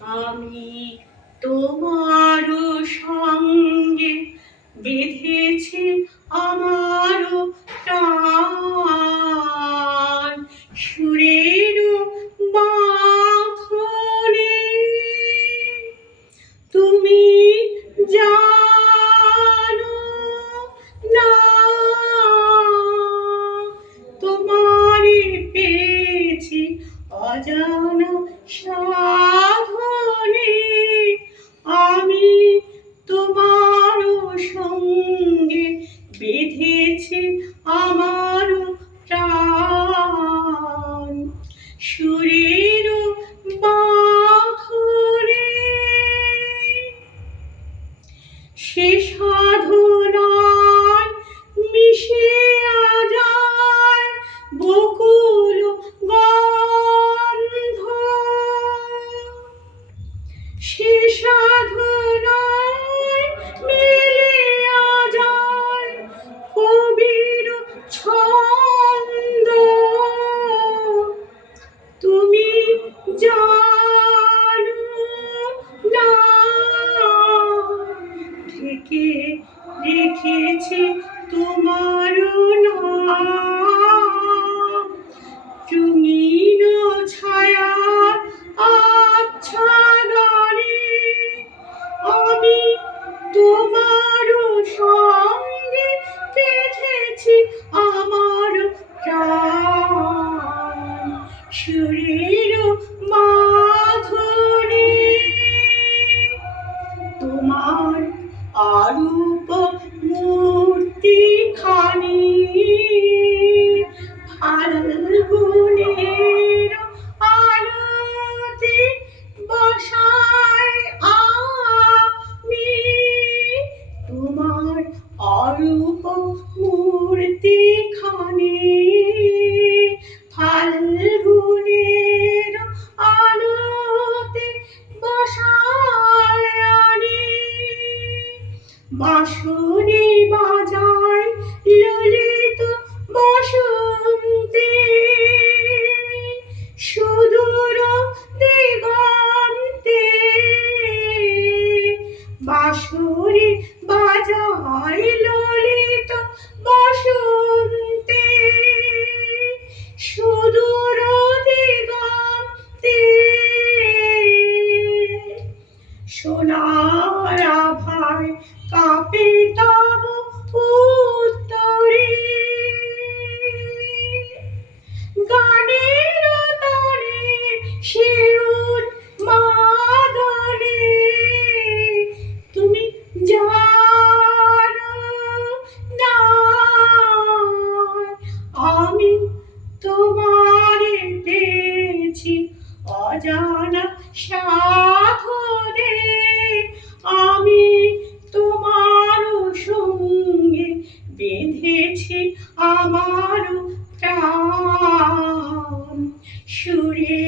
আমি তোমারও সঙ্গে বেঁধেছি আমারও প্রাণ, সুরের বাঁধনে। তুমি জানো না তোমারে পেয়েছি অজানা সাধনে। আমি তোমারও সঙ্গে বেঁধেছি আমারও প্রাণ, সুরের বাঁধনে। সে সাধনায় মিশিয়া যায় বকুল গন্ধ, সে সাধনায় মিলিয়া যায় কবির ছন্দ। তুমি জানো না ঢেকে রেখেছি তোমার নাম, রঙিন ছায়ার আচ্ছাদনে। আমি তোমার সঙ্গে বেঁধেছি আমার প্রাণ, সুরের মাধুরী। তোমার অরূপ মূর্তিখানি ফাল্গুনের আলোতে বসাই আমি। তোমার অরূপ মূর্তিখানি ফাল্গুনের আলোতে বসাই আনি। বাঁশরি বাজায় ললিত বসন্তে, সুদূর দিগন্তে। বাঁশরি বাজায় ললিত বসন্তে, সুদূর দিগন্তে। সোনার আভায় কাঁপে তব উত্তরে, গানের তারে সে উন্মাদনে। তুমি জানো না আমি তোমারে পেয়েছি অজানা সাধনে। আমি তোমারও সঙ্গে বেঁধেছি আমারও প্রাণ, সুরে